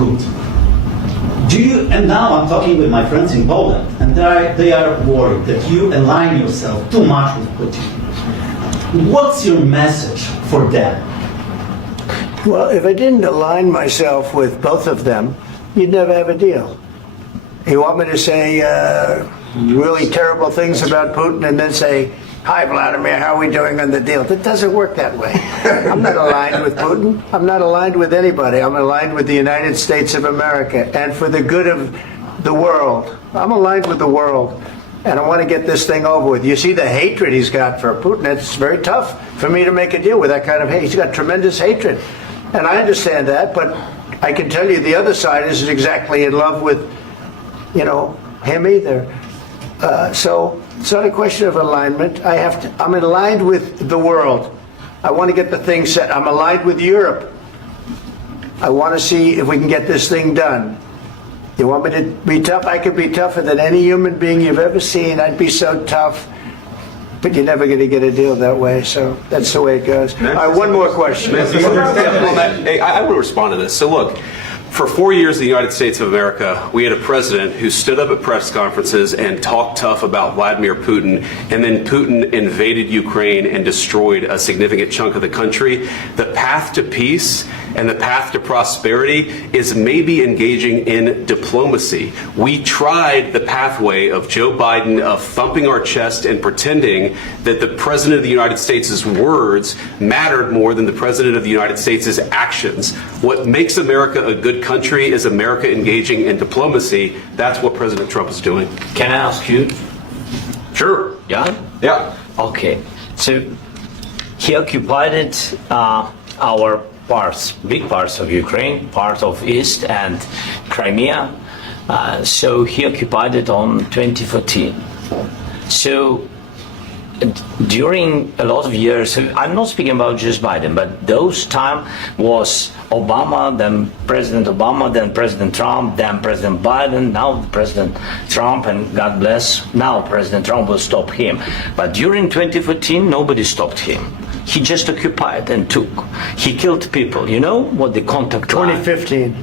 good. And now I'm talking with my friends in Poland, and they are worried that you align yourself too much with Putin. What's your message for them? Well, if I didn't align myself with both of them, you'd never have a deal. You want me to say really terrible things about Putin and then say, "Hi, Vladimir, how are we doing on the deal?" That doesn't work that way. I'm not aligned with Putin. I'm not aligned with anybody. I'm aligned with the United States of America. And for the good of the world, I'm aligned with the world. And I want to get this thing over with. You see the hatred he's got for Putin. It's very tough for me to make a deal with that kind of hate. He's got tremendous hatred. And I understand that, but I can tell you the other side isn't exactly in love with, him either. So it's not a question of alignment. I'm aligned with the world. I want to get the thing set. I'm aligned with Europe. I want to see if we can get this thing done. You want me to be tough? I could be tougher than any human being you've ever seen. I'd be so tough. But you're never going to get a deal that way, so that's the way it goes. All right, one more question. I want to respond to this. So look, for 4 years in the United States of America, we had a president who stood up at press conferences and talked tough about Vladimir Putin, and then Putin invaded Ukraine and destroyed a significant chunk of the country. The path to peace and the path to prosperity is maybe engaging in diplomacy. We tried the pathway of Joe Biden of thumping our chest and pretending that the President of the United States' words mattered more than the President of the United States' actions. What makes America a good country is America engaging in diplomacy. That's what President Trump is doing. Can I ask you? Sure. Yeah? Yeah. Okay. So he occupied our parts, big parts of Ukraine, part of East and Crimea. So he occupied it on 2014. So during a lot of years, I'm not speaking about just Biden, but those time was Obama, then President Obama, then President Trump, then President Biden, now President Trump, and God bless, now President Trump will stop him. But during 2014, nobody stopped him. He just occupied and took. He killed people. You know what the contact line? 2015.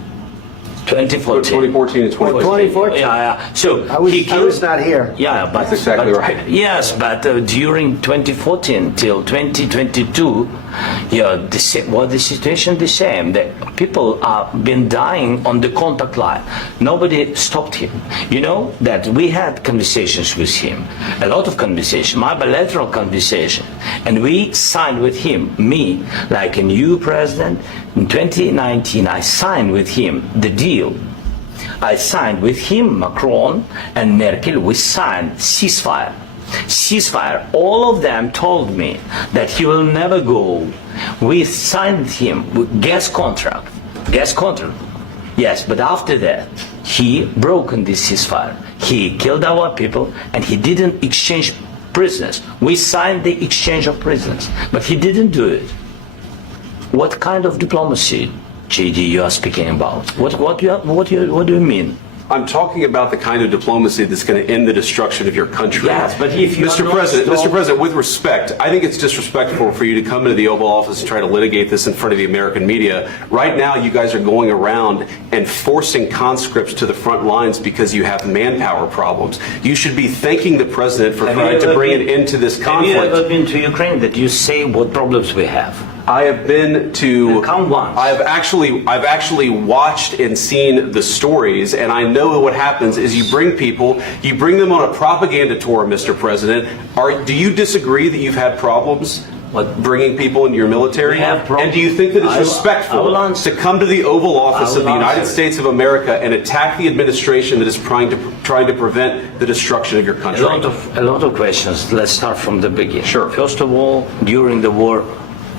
2014. 2014 and 2014. 2014. Yeah. So I was not here. Yeah, but that's exactly right. Yes, but during 2014 till 2022, the situation the same. The people have been dying on the contact line. Nobody stopped him. You know that we had conversations with him, a lot of conversation, my bilateral conversation, and we signed with him. Me, like a new president in 2019, I signed with him the deal. I signed with him, Macron and Merkel. We signed ceasefire. All of them told me that he will never go. We signed him with gas contract. Yes, but after that, he broken this ceasefire. He killed our people and he didn't exchange prisoners. We signed the exchange of prisoners, but he didn't do it. What kind of diplomacy, JD, you are speaking about? What do you mean? I'm talking about the kind of diplomacy that's going to end the destruction of your country. Yes, but if you Mr. President, with respect, I think it's disrespectful for you to come into the Oval Office and try to litigate this in front of the American media. Right now, you guys are going around and forcing conscripts to the front lines because you have manpower problems. You should be thanking the president for trying to bring an end to this conflict. Have you ever been to Ukraine that you say what problems we have? I have been to. Come once. I've actually watched and seen the stories, and I know what happens is you bring them on a propaganda tour, Mr. President. Do you disagree that you've had problems bringing people into your military? And do you think that it's respectful to come to the Oval Office of the United States of America and attack the administration that is trying to prevent the destruction of your country? A lot of questions. Let's start from the beginning. Sure. First of all, during the war,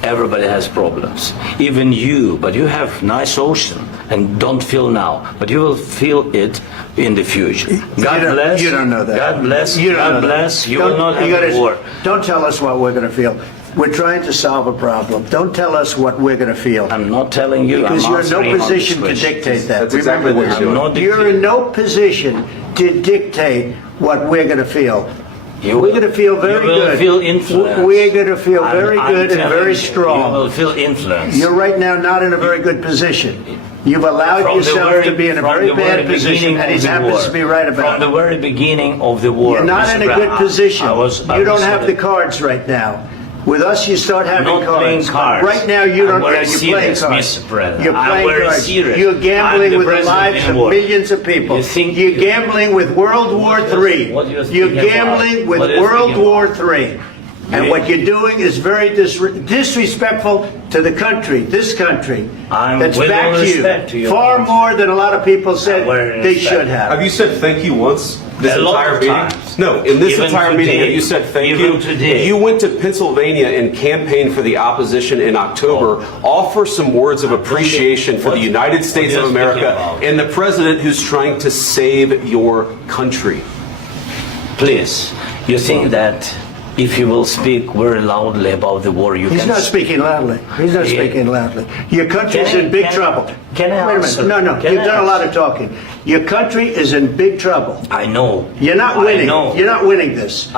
everybody has problems, even you, but you have nice ocean and don't feel now, but you will feel it in the future. God bless. You don't know that. God bless. God bless. You will not have a war. Don't tell us what we're going to feel. We're trying to solve a problem. Don't tell us what we're going to feel. I'm not telling you. Because you're in no position to dictate that. That's exactly what you're doing. You're in no position to dictate what we're going to feel. We're going to feel very good. You will feel influence. We're going to feel very good and very strong. You will feel influence. You're right now not in a very good position. You've allowed yourself to be in a very bad position, and he happens to be right about From the very beginning of the war. You're not in a good position. You don't have the cards. cards right now. With us, you start having not playing cards. cards. Right now, you don't. I'm very You're playing serious, cards. Mr. President. You're I'm playing very cards. serious. You're gambling I'm the with the president lives in of war. millions of people. You think You're you- gambling with World War III. What do you You're think about? gambling with What do you World think War about? III. And what you're doing is very disrespectful to the country, this country, I'm that's with all backed respect to you your far answer. more than a lot of people said very they respect. should Have have. you said thank you once this A lot entire of meeting? times. No, in this Even entire meeting, today. have you said thank Even you? today. You went to Pennsylvania and campaigned for the opposition in October. Offer some words of appreciation for the United States what of are you speaking America about? and the president who's trying to save your country. Please, you think that if you will speak very loudly about the war, you He's can... not speaking loudly. He's not Yeah. speaking loudly. Your country's Can I- in big can- trouble. can I Wait a answer? minute. No, Can you've I done a lot answer? of talking. Your country is in big trouble. I know. You're not winning. I know. You're not winning this.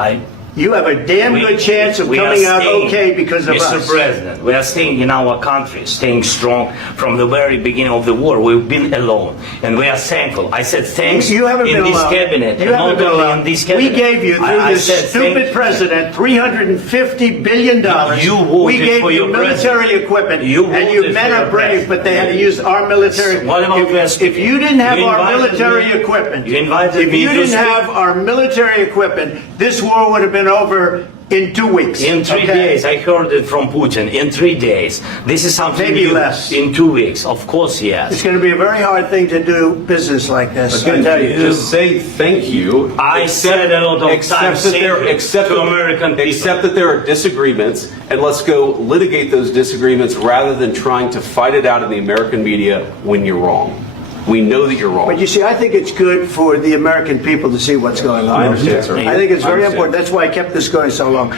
You have a damn We- good chance of we are coming out staying, okay because of Mr. us. President, we are staying in our country, staying strong from the very beginning of the war. We've been alone, and we are thankful. I said thanks You haven't in been this alone. cabinet, You and haven't not been only alone. in this We cabinet. gave you, through I this said stupid thank- president, $350 billion. You voted we gave for you your military president. equipment, You and you voted men for are your brave, but they had to president. use our military. What about If you didn't have You our invited military me- equipment, you invited if me you to didn't speak- have our military equipment, this war would have been over in 2 weeks. In 3 okay? days, I heard it from Putin. In 3 days, this is something Maybe new. less. In 2 weeks, of course, yes. It's going to be a very hard thing to do business like this. I Again, tell you. just say thank you. I said a lot of Except times that thank there, you except to that- American people. Except that there are disagreements, and let's go litigate those disagreements rather than trying to fight it out in the American media when you're wrong. We know that you're wrong. But you see, I think it's good for the American people to see what's going on. I understand, sir. I think it's I very understand. important. That's why I kept this going so long.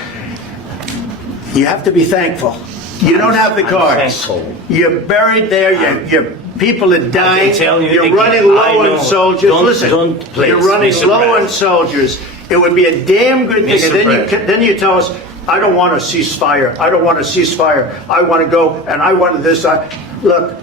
You have to be thankful. You don't have the I'm cards. thankful. You're buried there. Your people are dying. tell you You're again, running I low know. on soldiers. Don't- Listen, don't please, you're running Mr. low on President. soldiers. It would be a damn good thing. Mr. And President. then you tell us, I don't want a ceasefire. I don't want a ceasefire. I want to go and I want this. Look,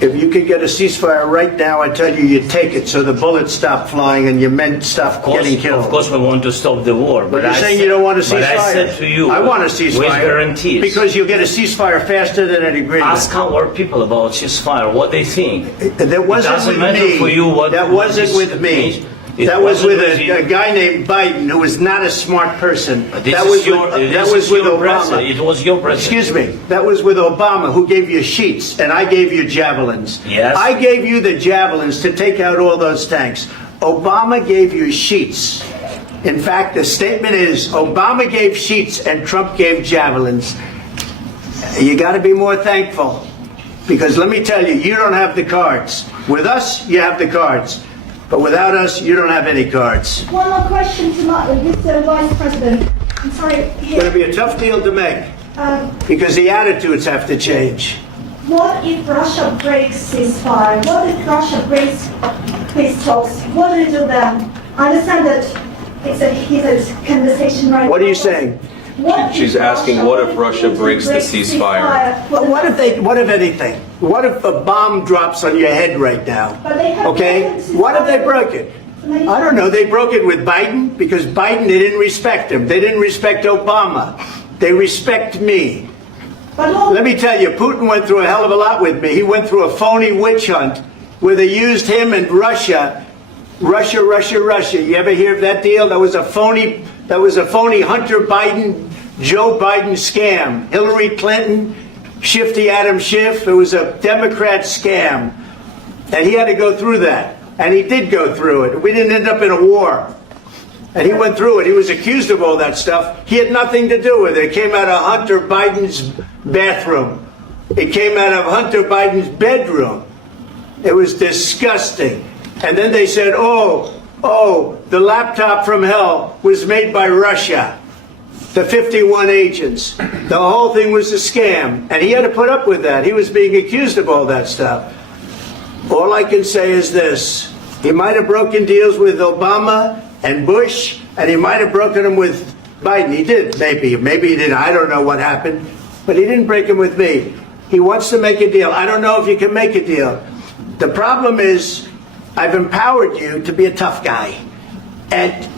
if you could get a ceasefire right now, I tell you, you take it so the bullets stop flying and your men stop getting killed. Of course, we want to stop the war. But you're I saying said- you don't want a ceasefire. But I said to you, I want a ceasefire. with guarantees. Because you'll get a ceasefire faster than an agreement. Ask our people about ceasefire, what they think. That wasn't doesn't with matter me. for you what- that what wasn't is- with me. It That was wasn't with with you. a guy named Biden who was not a smart person. This That is was your, with, this that was is with your Obama. president. It was your president. Excuse me. That was with Obama, who gave you sheets, and I gave you javelins. Yes. I gave you the javelins to take out all those tanks. Obama gave you sheets. In fact, the statement is Obama gave sheets and Trump gave javelins. You got to be more thankful, because let me tell you, you don't have the cards. With us, you have the cards. But without us, you don't have any cards. One more question to Mr. Vice President. I'm sorry. It's going to be a tough deal to make, Um, because the attitudes have to change. what if Russia breaks ceasefire? What if Russia breaks peace talks? What do you do then? I understand that it's a heated conversation right now. What are you saying? What She's if asking, what if Russia breaks the ceasefire? Well, what if anything? What if a bomb drops on your head right now? But they have Okay? broken What if they ceasefire. broke it? I don't know. They broke it with Biden, because Biden, they didn't respect him. They didn't respect Obama. They respect me. But look, Let me tell you, Putin went through a hell of a lot with me. He went through a phony witch hunt where they used him and Russia. Russia. You ever hear of that deal? That was a phony Hunter Biden, Joe Biden scam. Hillary Clinton, Shifty Adam Schiff. It was a Democrat scam. And he had to go through that. And he did go through it. We didn't end up in a war. And he went through it. He was accused of all that stuff. He had nothing to do with it. It came out of Hunter Biden's bathroom. It came out of Hunter Biden's bedroom. It was disgusting. And then they said, oh, the laptop from hell was made by Russia. The 51 agents. The whole thing was a scam. And he had to put up with that. He was being accused of all that stuff. All I can say is this. He might have broken deals with Obama and Bush, and he might have broken them with Biden. He did, maybe. Maybe he didn't. I don't know what happened. But he didn't break them with me. He wants to make a deal. I don't know if you can make a deal. The problem is, I've empowered you to be a tough guy. And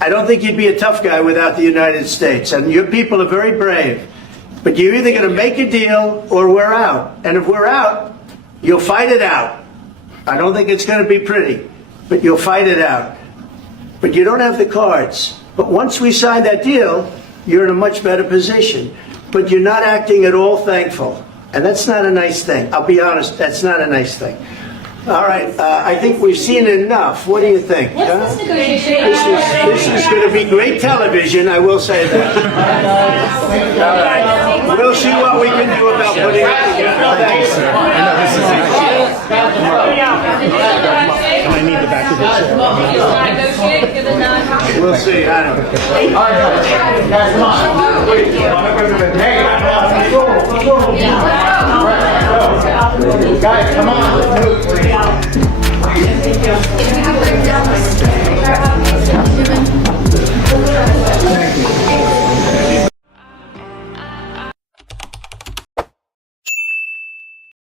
I don't think you'd be a tough guy without the United States. And your people are very brave. But you're either going to make a deal or we're out. And if we're out, you'll fight it out. I don't think it's going to be pretty, but you'll fight it out. But you don't have the cards. But once we sign that deal, you're in a much better position. But you're not acting at all thankful. And that's not a nice thing. I'll be honest, that's not a nice thing. All right, I think we've seen enough. What do you think? What's huh? this negotiation? This is going to be great television, I will say that. All right. We'll see what we can do about putting it together. Thanks. I need the back of the chair. We'll see. I don't know. Guys, come on.